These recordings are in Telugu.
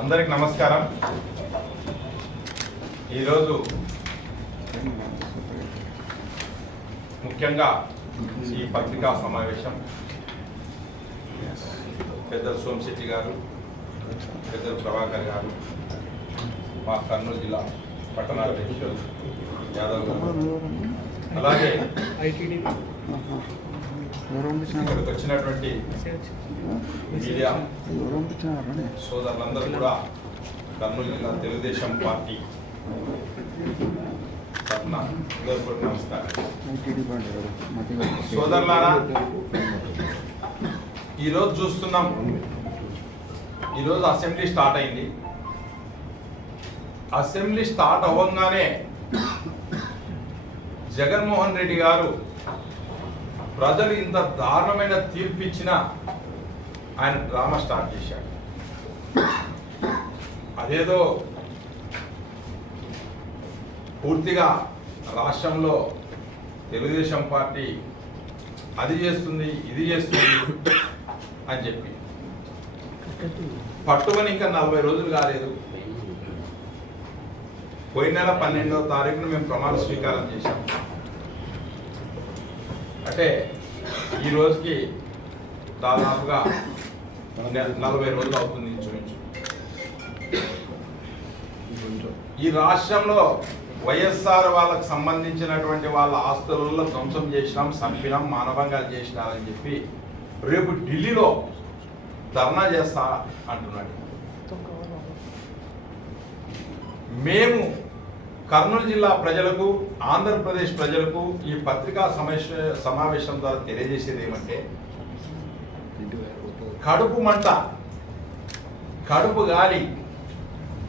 అందరికి నమస్కారం. ఈరోజు ముఖ్యంగా ఈ పత్రికా సమావేశం పెద్దలు సోమశెట్టి గారు, పెద్దలు ప్రభాకర్ గారు, మా కర్నూలు జిల్లా పట్టణాధ్యక్షులు యాదవ్ గారు, అలాగే ఇక్కడికి వచ్చినటువంటి మీడియా సోదరులందరూ కూడా కర్నూలు జిల్లా తెలుగుదేశం పార్టీ తరఫున నమస్కారం. సోదరులారా, ఈరోజు చూస్తున్నాం, ఈరోజు అసెంబ్లీ స్టార్ట్ అయింది. అసెంబ్లీ స్టార్ట్ అవ్వగానే జగన్మోహన్ రెడ్డి గారు ప్రజలు ఇంత దారుణమైన తీర్పు ఇచ్చినా ఆయన డ్రామా స్టార్ట్ చేశాడు. అదేదో పూర్తిగా రాష్ట్రంలో తెలుగుదేశం పార్టీ అది చేస్తుంది, ఇది చేస్తుంది అని చెప్పి పట్టుమని ఇంకా 40 రోజులు కాలేదు. పోయిన నెల 12వ తారీఖున మేము ప్రమాణ స్వీకారం చేశాం. అంటే ఈ రోజుకి దాదాపుగా 40 రోజులు అవుతుంది ఇంచుమించు. ఈ రాష్ట్రంలో వైఎస్ఆర్ వాళ్ళకు సంబంధించినటువంటి వాళ్ళ ఆస్తులలో ధ్వంసం చేసినాం, చంపినాం, మానభంగాలు చేసినారని చెప్పి రేపు ఢిల్లీలో ధర్నా చేస్తా అంటున్నాడు. మేము కర్నూలు జిల్లా ప్రజలకు, ఆంధ్రప్రదేశ్ ప్రజలకు ఈ పత్రికా సమావేశం ద్వారా తెలియజేసేది ఏమంటే, కడుపు మంట, కడుపు గాలి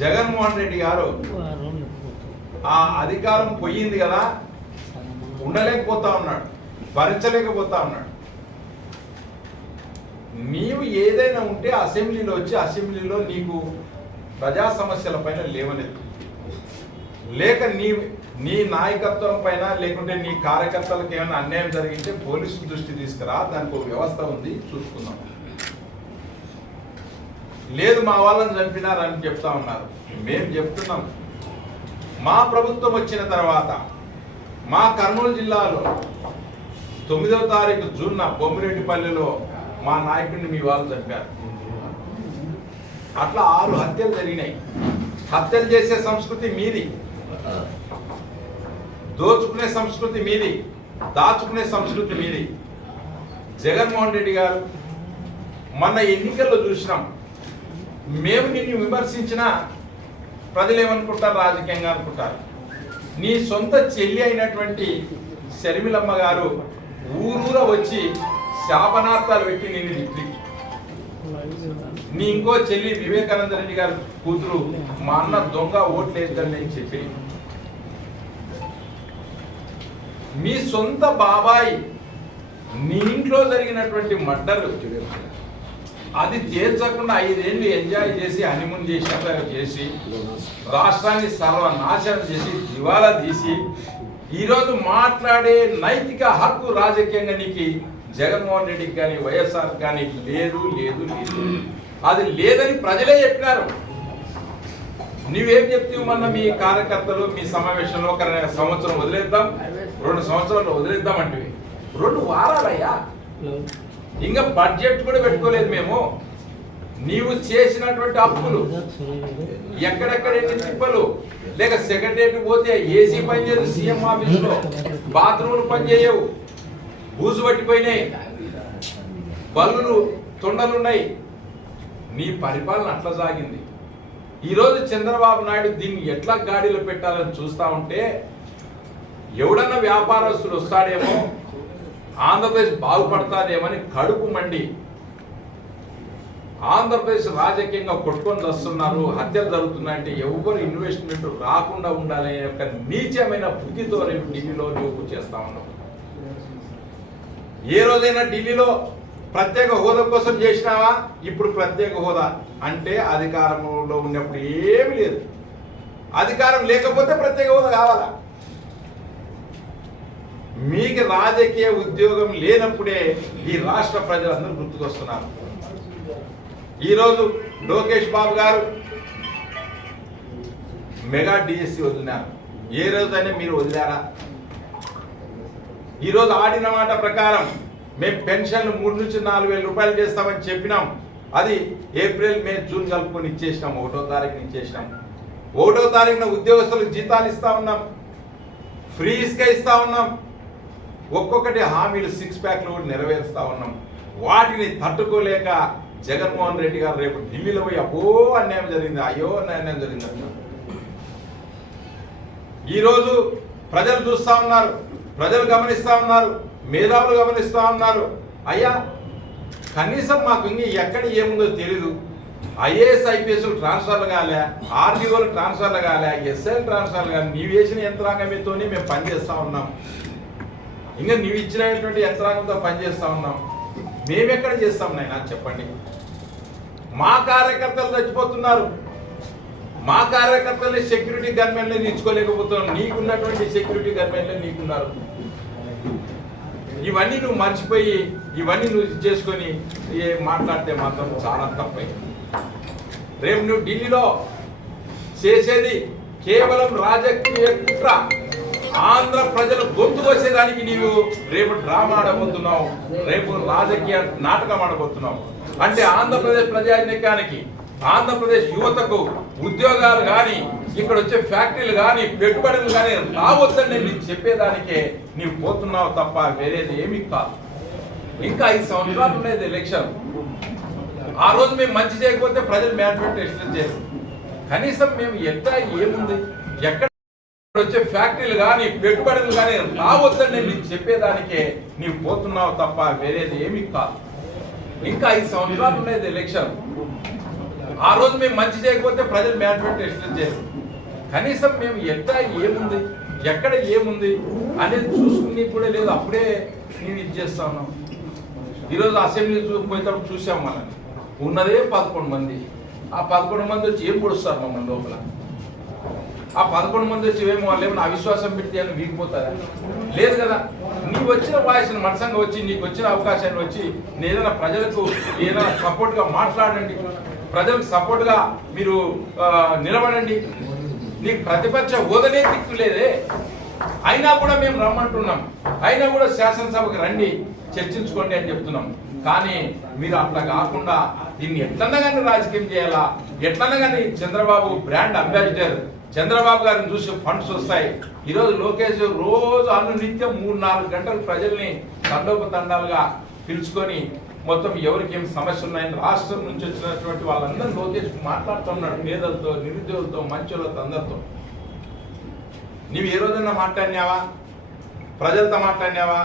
జగన్మోహన్ రెడ్డి గారు ఆ అధికారం పోయింది కదా, ఉండలేకపోతా ఉన్నాడు, భరించలేకపోతా ఉన్నాడు. నీవు ఏదైనా ఉంటే అసెంబ్లీలో వచ్చి అసెంబ్లీలో నీకు ప్రజా సమస్యల పైన లేవనెత్తు, లేక నీ నాయకత్వం పైన లేకుంటే నీ కార్యకర్తలకు ఏమైనా అన్యాయం జరిగింటే పోలీసు దృష్టి తీసుకురా, దానికి ఒక వ్యవస్థ ఉంది, చూసుకుందాం. లేదు మా వాళ్ళని చంపినారని చెప్తా ఉన్నారు. మేము చెప్తున్నాం, మా ప్రభుత్వం వచ్చిన తర్వాత మా కర్నూలు జిల్లాలో 9వ తారీఖు జూన్న బొమ్మిరెడ్డిపల్లిలో మా నాయకుడిని మీ వాళ్ళు చంపారు. అట్లా 6 హత్యలు జరిగినాయి. హత్యలు చేసే సంస్కృతి మీది, దోచుకునే సంస్కృతి మీది, దాచుకునే సంస్కృతి మీది. జగన్మోహన్ రెడ్డి గారు మొన్న ఎన్నికల్లో చూసినాం, మేము నిన్ను విమర్శించినా ప్రజలు ఏమనుకుంటారు, రాజకీయంగా అనుకుంటారు. నీ సొంత చెల్లి అయినటువంటి శర్మిలమ్మ గారు ఊరూర వచ్చి శాపనార్థాలు పెట్టి నిన్ను తిట్టి, నీ ఇంకో చెల్లి వివేకానంద రెడ్డి గారు కూతురు మా అన్న దొంగ ఓట్లు వేద్దని అని చెప్పి, మీ సొంత బాబాయ్ నీ ఇంట్లో జరిగినటువంటి మర్డర్లు అది తీర్చకుండా 5 ఏళ్ళు ఎంజాయ్ చేసి హనీమూన్ చేసి రాష్ట్రాన్ని సర్వనాశనం చేసి దివాలా తీసి ఈరోజు మాట్లాడే నైతిక హక్కు రాజకీయంగా నీకు జగన్మోహన్ రెడ్డికి కానీ వైఎస్ఆర్ కానీ లేదు లేదు లేదు. అది లేదని ప్రజలే చెప్పినారు. నువ్వేం చెప్తావు? మొన్న మీ కార్యకర్తలు మీ సమావేశంలో 1 సంవత్సరం వదిలేద్దాం, 2 సంవత్సరాలు వదిలేద్దాం అంటే 2 వారాలయ్యా, ఇంకా బడ్జెట్ కూడా పెట్టుకోలేదు మేము. నీవు చేసినటువంటి అప్పులు ఎక్కడెక్కడ తిప్పలు, లేక సెక్రటరీ పోతే ఏసీ పనిచేయదు, సీఎం ఆఫీసులో బాత్రూములు పనిచేయవు, బూజు పట్టిపోయినాయి, బల్లులు తొండలున్నాయి. నీ పరిపాలన అట్లా సాగింది. ఈరోజు చంద్రబాబు నాయుడు దీన్ని ఎట్లా గాడిలో పెట్టాలని చూస్తా ఉంటే, ఎవడన్నా వ్యాపారస్తులు వస్తాడేమో, ఆంధ్రప్రదేశ్ బాగుపడతాదేమని కడుపు మండి ఆంధ్రప్రదేశ్ రాజకీయంగా కొట్టుకొని వస్తున్నారు, హత్యలు జరుగుతున్నాయంటే ఎవరు ఇన్వెస్ట్మెంట్ రాకుండా ఉండాలనే ఒక నీచమైన బుద్ధితో ఢిల్లీలో నువ్వు చేస్తా ఉన్నావు. ఏ రోజైనా ఢిల్లీలో ప్రత్యేక హోదా కోసం చేసినావా? ఇప్పుడు ప్రత్యేక హోదా అంటే అధికారంలో ఉన్నప్పుడు ఏమీ లేదు, అధికారం లేకపోతే ప్రత్యేక హోదా కావాలా? మీకు రాజకీయ ఉద్యోగం లేనప్పుడే ఈ రాష్ట్ర ప్రజలందరూ గుర్తుకొస్తున్నారు. ఈరోజు లోకేష్ బాబు గారు మెగా డిఎస్సి వదిలినారు. ఏ రోజైనా మీరు వదిలారా? ఈరోజు ఆడిన మాట ప్రకారం మేము పెన్షన్లు 3 నుంచి 4 వేల రూపాయలు చేస్తామని చెప్పినాం. అది ఏప్రిల్, మే, జూన్ కలుపుకొని ఇచ్చేసినాం. 1వ తారీఖున ఇచ్చేసినాం. 1వ తారీఖున ఉద్యోగస్తులకు జీతాలు ఇస్తా ఉన్నాం, ఫ్రీస్గా ఇస్తా ఉన్నాం. ఒక్కొక్కటి హామీలు 6 ప్యాక్లు కూడా నెరవేరుస్తా ఉన్నాం. వాటిని తట్టుకోలేక జగన్మోహన్ రెడ్డి గారు రేపు ఢిల్లీలో పోయి అబ్బో అన్యాయం జరిగింది, అయ్యో అన్యాయం జరిగింది అంటున్నారు. ఈరోజు ప్రజలు చూస్తూ ఉన్నారు, ప్రజలు గమనిస్తూ ఉన్నారు, మేధావులు గమనిస్తూ ఉన్నారు. అయ్యా కనీసం మాకు ఇంక ఎక్కడ ఏముందో తెలీదు. ఐఏఎస్ ఐపీఎస్లు ట్రాన్స్ఫర్లు కాలే, ఆర్డీఓలు ట్రాన్స్ఫర్లు కాలే, ఎస్ఐలు ట్రాన్స్ఫర్లు కాలే. నీవు వేసిన యంత్రాంగంతోనే మేము పనిచేస్తూ ఉన్నాం. ఇంకా నీవు ఇచ్చినటువంటి యంత్రాంగంతో పనిచేస్తూ ఉన్నాం. మేమెక్కడ చేస్తాం నాయనా చెప్పండి? మా కార్యకర్తలు చచ్చిపోతున్నారు. మా కార్యకర్తల్ని సెక్యూరిటీ గన్మెన్లు తీర్చుకోలేకపోతున్నాం. నీకున్నటువంటి సెక్యూరిటీ గన్మెన్లు నీకున్నారు. ఇవన్నీ నువ్వు మర్చిపోయి ఇవన్నీ నువ్వు చేసుకొని మాట్లాడితే మాత్రం చాలా తప్పై. రేపు నువ్వు ఢిల్లీలో చేసేది కేవలం రాజకీయ కుట్ర. ఆంధ్ర ప్రజలు గొంతు కోసేదానికి నీవు రేపు డ్రామా ఆడబోతున్నావు, రేపు రాజకీయ నాటకం ఆడబోతున్నావు. అంటే ఆంధ్రప్రదేశ్ ప్రజానికానికి, ఆంధ్రప్రదేశ్ యువతకు ఉద్యోగాలు కానీ, ఇక్కడ వచ్చే ఫ్యాక్టరీలు కానీ, పెట్టుబడులు కానీ రావద్దని నీకు చెప్పేదానికే నీవు పోతున్నావు తప్ప వేరేది ఏమీ కాదు. ఇంకా 5 సంవత్సరాలు ఉండేది ఎలక్షన్. ఆ రోజు మేము మంచి చేయకపోతే ప్రజలు మేనిఫెస్టేషన్ చేయరు. కనీసం మేము ఎంత ఏముంది, ఎక్కడ వచ్చే ఫ్యాక్టరీలు కానీ, పెట్టుబడులు కానీ రావద్దని నీకు చెప్పేదానికే నీవు పోతున్నావు తప్ప వేరేది ఏమీ కాదు. ఇంకా 5 సంవత్సరాలు ఉండేది ఎలక్షన్. ఆ రోజు మేము మంచి చేయకపోతే ప్రజలు మేనిఫెస్టేషన్ చేయరు. కనీసం మేము ఎంత ఏముంది, ఎక్కడ ఏముంది అనేది చూసుకుని కూడా లేదు. అప్పుడే నేను ఇది చేస్తా ఉన్నాం. ఈరోజు అసెంబ్లీ పోయేటప్పుడు చూసాం, మనల్ని ఉన్నదే 11 మంది. ఆ 11 మంది వచ్చి ఏం పొడుస్తారు మమ్మల్ని లోపల? ఆ 11 మంది వచ్చి ఏమో వాళ్ళు ఏమన్నా అవిశ్వాసం పెడితే అని వీగిపోతారా? లేదు కదా. నీకు వచ్చిన వాయిస్ని మనసంగా వచ్చి, నీకు వచ్చిన అవకాశాన్ని వచ్చి ఏదైనా ప్రజలకు ఏదైనా సపోర్ట్గా మాట్లాడండి, ప్రజలకు సపోర్ట్గా మీరు నిలబడండి. నీకు ప్రతిపక్ష హోదానే దిక్కు లేదే. అయినా కూడా మేము రమ్మంటున్నాం, అయినా కూడా శాసనసభకు రండి, చర్చించుకోండి అని చెప్తున్నాం. కానీ మీరు అట్లా కాకుండా దీన్ని ఎట్లన్నా కానీ రాజకీయం చేయాలా, ఎట్లన్నా కానీ చంద్రబాబు బ్రాండ్ అంబాసిడర్, చంద్రబాబు గారిని చూసి ఫండ్స్ వస్తాయి. ఈరోజు లోకేష్ రోజు అనునిత్యం 3-4 గంటలు ప్రజల్ని తండోపతండాలుగా పిలుచుకొని మొత్తం ఎవరికి ఏం సమస్య ఉన్నాయని రాష్ట్రం నుంచి వచ్చినటువంటి వాళ్ళందరూ లోకేష్ మాట్లాడుతున్నాడు. పేదలతో, నిరుద్యోగులతో, మంచోళ్ళతో, అందరితో. నీవు ఏ రోజైనా మాట్లాడినావా? ప్రజలతో మాట్లాడినావా?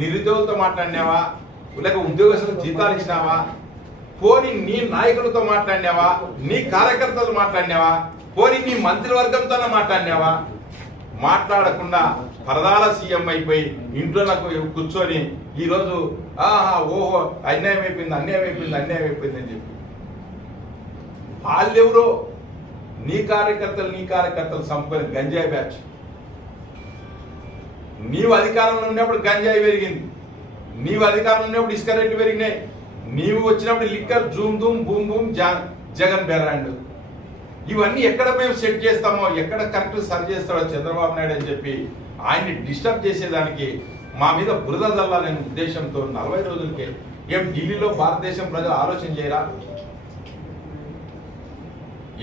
నిరుద్యోగులతో మాట్లాడినావా? లేక ఉద్యోగస్తులకు జీతాలు ఇచ్చినావా? పోనీ నీ నాయకులతో మాట్లాడినావా? నీ కార్యకర్తలు మాట్లాడినావా? పోనీ నీ మంత్రివర్గంతో మాట్లాడినావా? మాట్లాడకుండా పరదాల సీఎం అయిపోయి ఇంట్లో నాకు కూర్చొని ఈరోజు ఓహో అన్యాయం అయిపోయింది, అన్యాయం అయిపోయింది, అన్యాయం అయిపోయింది అని చెప్పి వాళ్ళెవరో నీ కార్యకర్తలు సంపూర్ణ గంజాయి బ్యాచ్. నీవు అధికారంలో ఉన్నప్పుడు గంజాయి పెరిగింది, నీవు అధికారంలో ఉన్నప్పుడు ఇసుక రేట్లు పెరిగినాయి, నీవు వచ్చినప్పుడు లిక్కర్ జూమ్ ధూమ్ బూమ్ బూమ్ జగన్ బెరాండ్. ఇవన్నీ ఎక్కడ మేము సెట్ చేస్తామో, ఎక్కడ కరెక్ట్ సరి చేస్తాడో చంద్రబాబు నాయుడు అని చెప్పి ఆయన్ని డిస్టర్బ్ చేసేదానికి మా మీద బురద చల్లాలనే ఉద్దేశంతో 40 రోజులకే ఏం ఢిల్లీలో భారతదేశం ప్రజలు ఆలోచన చేయరా?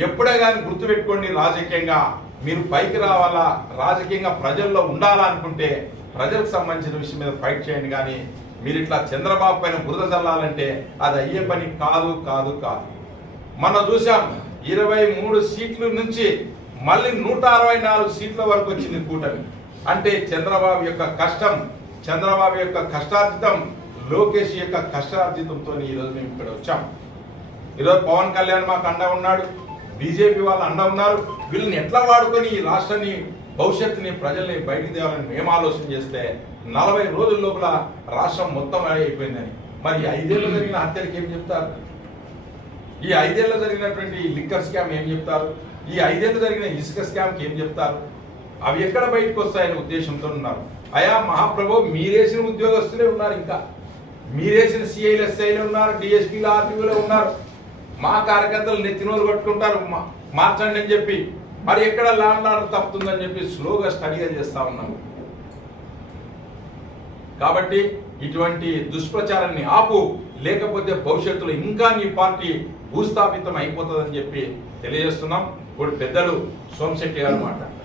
ఎప్పుడే కానీ గుర్తుపెట్టుకోండి, రాజకీయంగా మీరు పైకి రావాలా, రాజకీయంగా ప్రజల్లో ఉండాలా అనుకుంటే ప్రజలకు సంబంధించిన విషయం మీద ఫైట్ చేయండి. కానీ మీరు ఇట్లా చంద్రబాబు పైన బురద చల్లాలంటే అది అయ్యే పని కాదు కాదు కాదు. మనం చూసాం 23 సీట్ల నుంచి మళ్ళీ 164 సీట్ల వరకు వచ్చింది కూటమి. అంటే చంద్రబాబు యొక్క కష్టం, చంద్రబాబు యొక్క కష్టార్జితం, లోకేష్ యొక్క కష్టార్జితంతో ఈరోజు మేము ఇక్కడ వచ్చాం. ఈరోజు పవన్ కళ్యాణ్ మాకు అండ ఉన్నాడు, బీజేపీ వాళ్ళు అండ ఉన్నారు. వీళ్ళని ఎట్లా వాడుకొని ఈ రాష్ట్రాన్ని, భవిష్యత్తుని, ప్రజల్ని బయటికి తేవాలని మేము ఆలోచన చేస్తే 40 రోజుల లోపల రాష్ట్రం మొత్తం అయిపోయిందని. మరి 5 ఏళ్ళు జరిగిన హత్యలకు ఏం చెప్తారు? ఈ 5 ఏళ్ళు జరిగినటువంటి లిక్కర్ స్కామ్ ఏం చెప్తారు? ఈ 5 ఏళ్ళు జరిగిన ఇసుక స్కామ్కి ఏం చెప్తారు? అవి ఎక్కడ బయటకు వస్తాయనే ఉద్దేశంతో ఉన్నారు. అయా మహాప్రభు, మీరేసిన ఉద్యోగస్తులే ఉన్నారు, ఇంకా మీరేసిన సిఐలు, ఎస్ఐలు ఉన్నారు, డిఎస్పీలు, ఆర్టీఓలు ఉన్నారు. మా కార్యకర్తలు నెత్తినోరు కొట్టుకుంటారు మార్చండి అని చెప్పి, మరి ఎక్కడ ల్యాండ్ ఆర్డర్ తప్పుతుందని చెప్పి స్లోగా స్టడీగా చేస్తా ఉన్నాము. కాబట్టి ఇటువంటి దుష్ప్రచారాన్ని ఆపు, లేకపోతే భవిష్యత్తులో ఇంకా నీ పార్టీ భూస్థాపితం అయిపోతుందని చెప్పి తెలియజేస్తున్నాం. ఇప్పుడు పెద్దలు సోమశెట్టి గారు మాట్లాడతారు.